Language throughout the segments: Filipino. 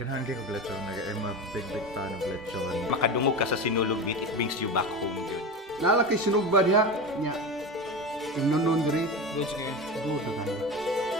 Ganahan kayo kong lechon. I'm a big fan of lechon. Makadungog ka sa sinulog meat, it brings you back home, dude. Nalaki sinugba diha nya. Ingnonon diri.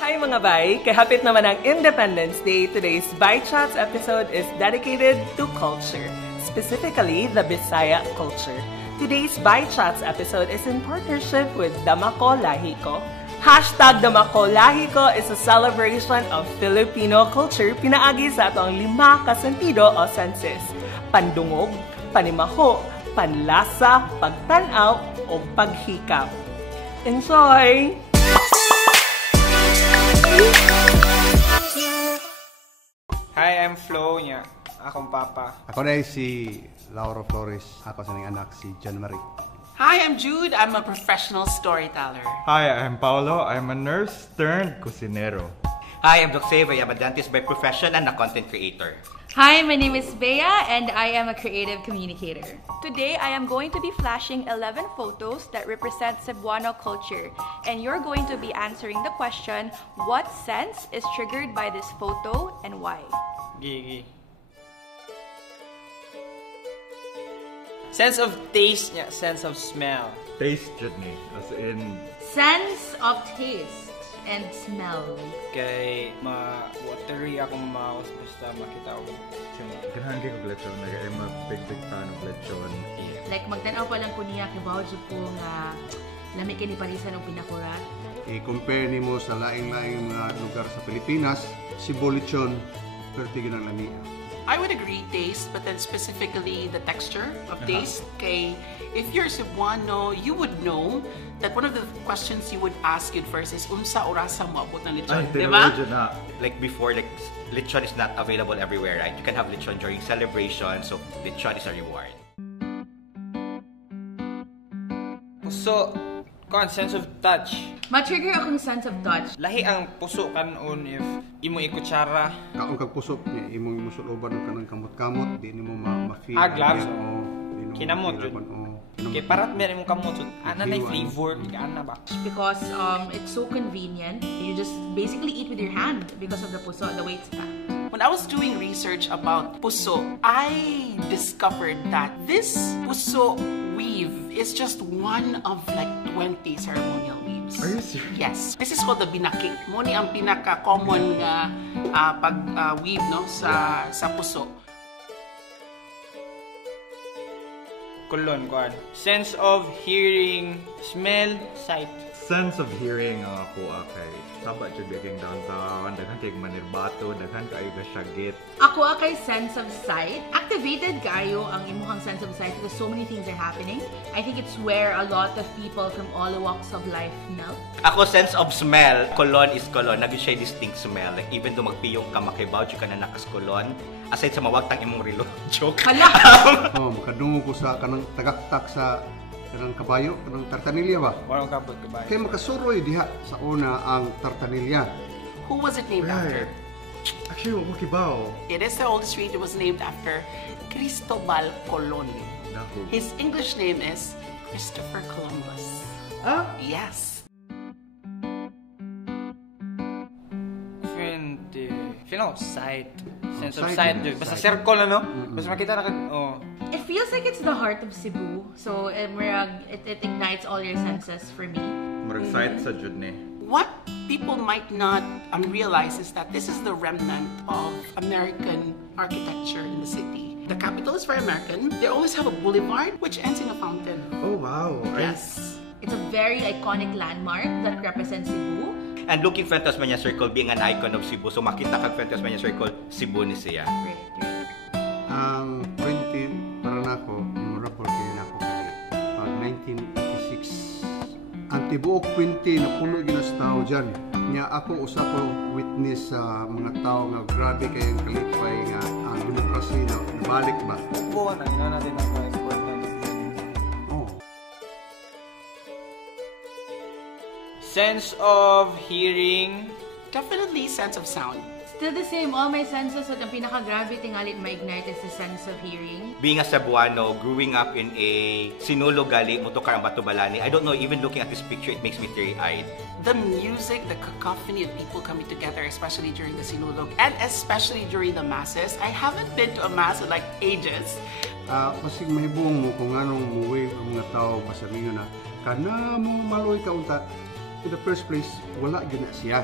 Hi mga Bai! Kahapit naman ang Independence Day. Today's Bai Chats episode is dedicated to culture, specifically the Bisaya culture. Today's Bai Chats episode is in partnership with Damako Lahiko. Hashtag Damako Lahiko is a celebration of Filipino culture pinaagi sa atong 5 kasentido o senses: pandungog, panimaho, panlasa, pagtanaw, o paghikap. Enjoy! Hi, I'm Flo niya. Akong papa. Ako na si Lauro Flores. Ako sa ning anak si John Marie. Hi, I'm Jude. I'm a professional storyteller. Hi, I'm Paolo. I'm a nurse turned kusinero. Hi, I'm Doc Savoy. I'm a dentist by profession and a content creator. Hi, my name is Bea and I am a creative communicator. Today, I am going to be flashing 11 photos that represent Cebuano culture. And you're going to be answering the question, what sense is triggered by this photo and why? Gigi. Sense of taste niya, sense of smell. Taste judney. As in... Sense of taste and smell. Kay ma-watery akong mouse basta makita ko. Ganahan kayo kong lechon. I'm a big fan of lechon. Like magtanaw pa lang ko niya kibaw jud ko nga lami kini parisan og pinakura. I-compare nimo sa laing-laing mga lugar sa Pilipinas, Cebu lechon perti ginang lami. I would agree taste, but then specifically the texture of taste. Okay, if you're Cebuano, you would know that one of the questions you would ask it first is unsa orasa mo abot ng lechon, di ba? Like before, like lechon is not available everywhere, right? You can have lechon during celebration, so lechon is a reward. So, sense of touch. Ma-trigger akong sense of touch. Lahi ang puso kanon if imo ikutsara. Kaong kagpusok niya imong musuloban ng kanang kamot-kamot, di nimo ma-feel. Gloves. Kinamot. Kay parat meron imong kamot. Ana na flavor, ana ba? Because it's so convenient. You just basically eat with your hand because of the puso, the way it's packed. When I was doing research about puso, I discovered that this puso weave is just one of like 20 ceremonial weaves. Are you serious? Yes. This is called the binakik. Muni ang pinaka-common nga pag-weave no sa puso. Kulon, kuan. Sense of hearing, smell, sight. Sense of hearing ako kay sabat jud biging downtown, daghan kay manirbato, daghan kay gasyagit. Ako kay sense of sight. Activated kayo ang imuhang sense of sight because so many things are happening. I think it's where a lot of people from all walks of life melt. Ako, sense of smell. Kolon is kolon. Naging siya distinct smell. Like even though magpiyong ka makibaw, ka na nakas kolon. Aside sa mawagtang imong relo. Joke. Hala! Makadungo ko sa kanang tagaktak sa kanang kabayo, kanang tartanilya ba? Warang kabot kabayo. Kaya makasuroy diha sa una ang tartanilya. Who was it named after? Actually, wakibaw. It is the oldest street. It was named after Cristobal Colon. His English name is Christopher Columbus. Ah? Yes. Feel ako, sight. Sense of sight. Basta circle na, no? Basta makita na It feels like it's the heart of Cebu. So it ignites all your senses for me. Murag sight sa judney. What people might not realize is that this is the remnant of American architecture in the city. The capital is very American. They always have a boulevard which ends in a fountain. Oh, wow. Yes. It's a very iconic landmark that represents Cebu. And looking front of Manya Circle being an icon of Cebu, so makita kag front of Manya Circle, Cebu ni siya. Ang 20 para nako, memorable kay nako kay pag 1986. Ang tibuok 20 na puno ginas tao diyan. Nya ako usa ko witness sa mga tao nga grabe kay ang kalipay nga ang demokrasya na nabalik ba. Buwan na ina natin ang export na. Sense of hearing. Definitely sense of sound. Still the same. All my senses, at ang pinaka-grabe tingali ma-ignite is the sense of hearing. Being a Cebuano, growing up in a sinulog gali, motokar ang Batubalani, I don't know, even looking at this picture, it makes me teary-eyed. The music, the cacophony of people coming together, especially during the sinulog, and especially during the masses. I haven't been to a mass in like ages. Pasig mahibong mo kung anong muwi ang mga tao pasamingon na kana mo maloy ka unta. In the first place, wala gina siya.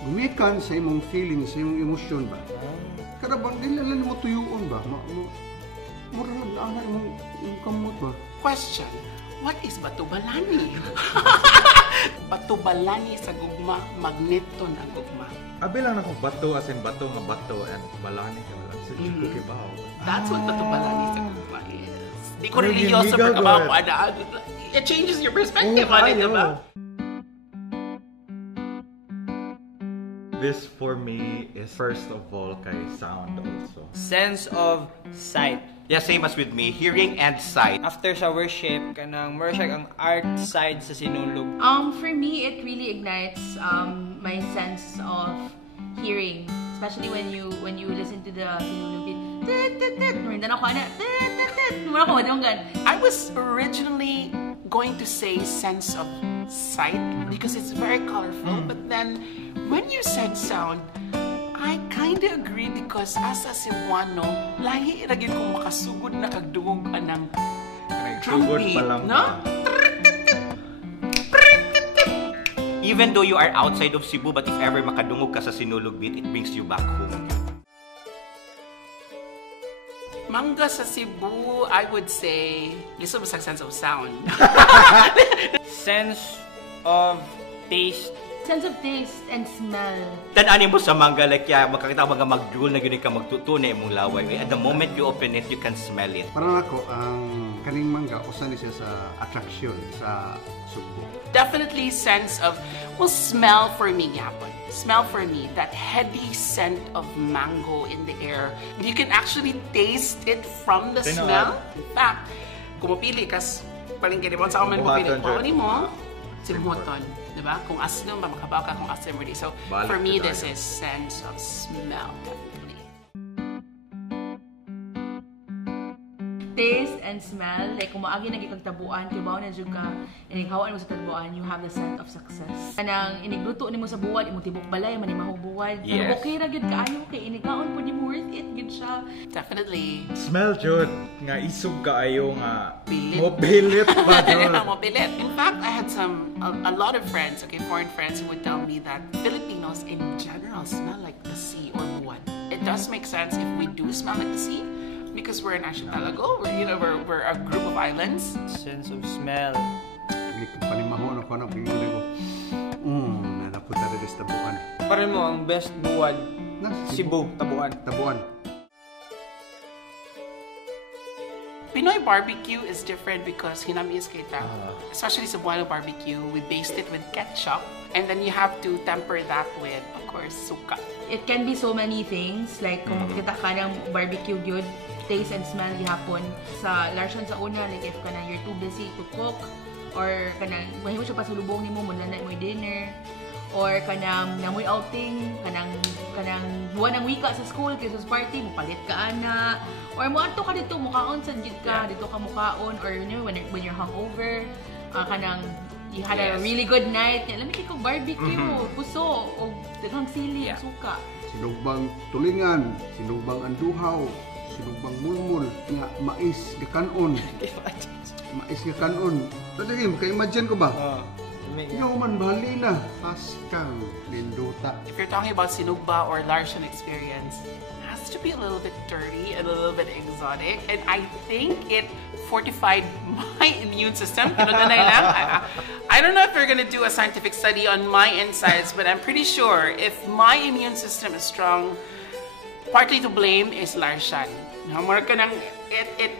Gumikan sa imong feeling, sa imong emosyon ba? Kada bang nilalan mo tuyuon ba? Mura na ang imong kamot ba? Question, what is Batubalani? Batubalani sa gugma, magneto ng gugma. Abi lang ako bato as in bato nga bato and balani ka wala sa kibaw. That's what Batubalani sa gugma is. Di ko religyoso pero kabaw ko ana. It changes your perspective on it, diba? This for me is first of all kay sound also. Sense of sight. Yeah, same as with me, hearing and sight. After sa worship, kanang worship ang art side sa sinulog. For me, it really ignites my sense of hearing, especially when you listen to the sinulog beat. I was originally going to say sense of sight because it's very colorful, but then when you said sound, I kind of agree because as a Cebuano, lahi iragin kong makasugod na kagdungog anang drum beat, no? Even though you are outside of Cebu, but if ever makadungog ka sa sinulog beat, it brings you back home. Mangga sa Cebu, I would say, gusto mo sa sense of sound. Sense of taste. Sense of taste and smell. Tanani mo sa mangga, like, makakita mga magdul na gano'n ka magtutunay mong laway. At the moment you open it, you can smell it. Parang ako, ang kaning mangga, usa ni siya sa attraction sa Cebu. Definitely sense of, well, smell for me, yapon. Smell for me, that heady scent of mango in the air. You can actually taste it from the smell. In fact, kung mapili, kas palingkin mo, sa man mapili, kukunin mo, simuton. Diba? Kung asno, makabaw ka kung asno mo. So, for me, this is sense of smell, definitely. Taste and smell, like kung maagi nagikagtabuan, kibaw na dyan ka, inighawan mo sa tabuan, you have the scent of success. Kanang inigluto ni mo sa buwan, imong tibok balay, manimahog buwan. Yes. Okay ra gyud kaayo kay inigaon po ni mo worth it gyud siya. Definitely. Smell jud nga isog kaayo nga Pilit. mobilit pa jud. Mobilit. In fact, I had a lot of friends, okay, foreign friends who would tell me that Filipinos in general smell like the sea or buwan. It does make sense if we do smell like the sea. Because we're an archipelago, we're a group of islands. Sense of smell. Panimahon ako na pingunin ko. Nanapunta rin sa tabuan. Parin mo ang best buwan. Cebu, tabuan. Tabuan. Pinoy barbecue is different because hinamis kita. Especially Cebuano barbecue, we baste it with ketchup. And then you have to temper that with, of course, suka. It can be so many things, like kung makikita ka ng barbecue gyud, taste and smell gihapon. Sa larshan sa una, like if kanang you're too busy to cook, or kanang mahimo siya pasulubong nimo muna na mo dinner, or kanang namoy outing, kanang buwan ng wika sa school, Christmas party, mupalit ka ana, or muadto ka dito mukaon sa gid ka, dito ka mukaon, or you know, when you're hungover, kanang you had a really good night, lamig kay kog barbecue, puso, o daghang sili, suka. Sinugbang tulingan, sinugbang anduhaw, sinugbang mulmul, nga mais gakanon. Mais gakanon. Tadi maka-imagine ko ba? Yo man bali na, paskang linduta. If you're talking about sinugba or larshan experience, it has to be a little bit dirty and a little bit exotic, and I think it fortified my immune system. I don't know if we're gonna do a scientific study on my insides, but I'm pretty sure if my immune system is strong, partly to blame is larshan. It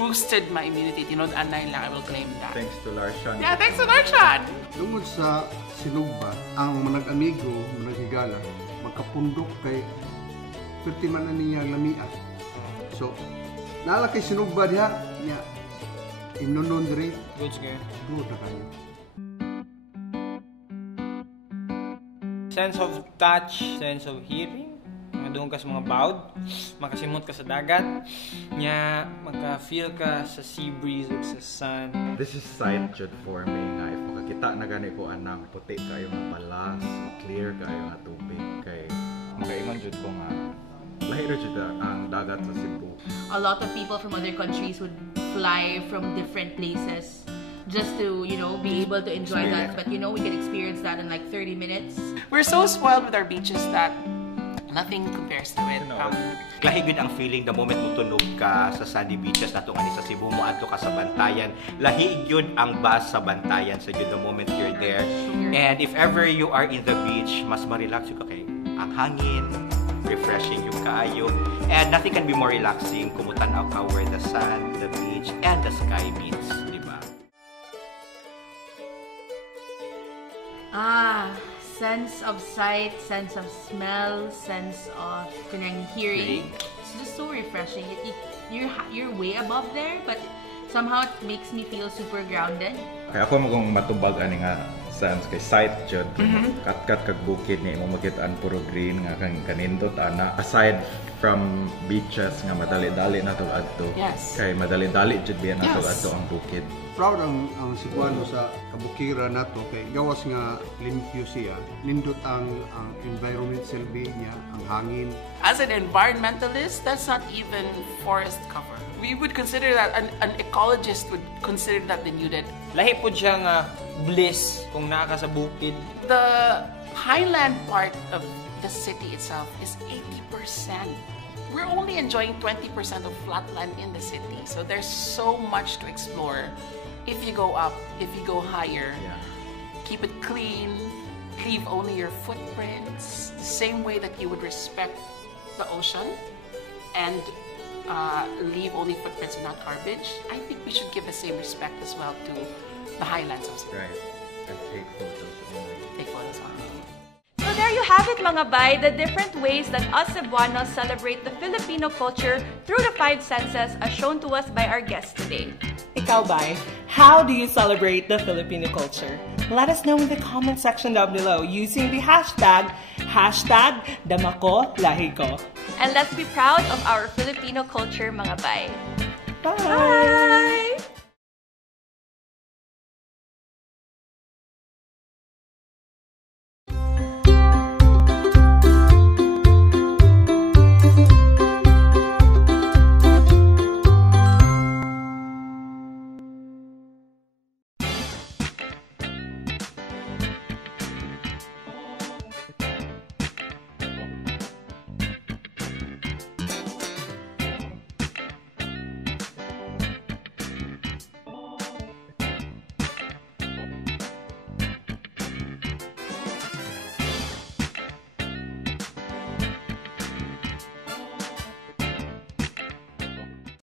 boosted my immunity. Tinod anay lang, I will claim that. Thanks to Larshan. Yeah, thanks to larshan. Tungod sa sinugba, ang manag-amigo, manag-higala, magkapundok kay pertiman na niya lamia. So, naala kay sinugba diha, niya, inunon diri. Goods nga. Good na kayo. Sense of touch, sense of hearing. doon ka sa mga bawd, makasimot ka sa dagat, nya maka-feel ka sa sea breeze ug sa sun. This is sight jud for me nga if makakita na gani ko anang puti kayo nga palas, clear kayo nga tubig kay makaingon jud ko nga lahiro jud ang dagat sa Cebu. A lot of people from other countries would fly from different places just to, you know, be able to enjoy that. But, you know, we can experience that in like 30 minutes. We're so spoiled with our beaches that nothing compares to it. Lahi gud ang feeling the moment mo tunog ka sa sandy beaches nato nga ni sa Cebu mo adto ka sa Bantayan. Lahi gyud ang bus sa Bantayan sa gyud the moment you're there. And if ever you are in the beach, mas ma-relax ka kay ang hangin, refreshing yung kaayo. And nothing can be more relaxing kung mutanaw ka where the sun, the beach, and the sky meets, di ba? Sense of sight, sense of smell, sense of kanang hearing. It's just so refreshing. You're way above there, but somehow it makes me feel super grounded. Kaya ako mo kung matubag ani nga sense kay sight jud kat kag bukid ni mo makitaan puro green nga kang kanindot ana aside from beaches nga madali-dali na to adto. Yes. Kay madali-dali jud biya na to Yes. adto ang bukid. Proud ang Cebuano sa kabukiran nato kay gawas nga limpyo siya. Nindot ang environment silbi niya, ang hangin. As an environmentalist, that's not even forest cover. We would consider that, an ecologist would consider that denuded. Lahi po siya nga bliss kung naa ka sa bukid. The highland part of the city itself is 80%. We're only enjoying 20% of flatland in the city. So there's so much to explore. If you go up, if you go higher, keep it clean, leave only your footprints, the same way that you would respect the ocean, and leave only footprints and not garbage. I think we should give the same respect as well to the highlands of Cebu. Right. And take photos only. Take photos on. So there you have it, mga bay, the different ways that us Cebuanos celebrate the Filipino culture through the 5 senses as shown to us by our guest today. Ikaw, Bai, how do you celebrate the Filipino culture? Let us know in the comment section down below using the hashtag #DamakoLahiKo. And let's be proud of our Filipino culture, mga bay. Bye!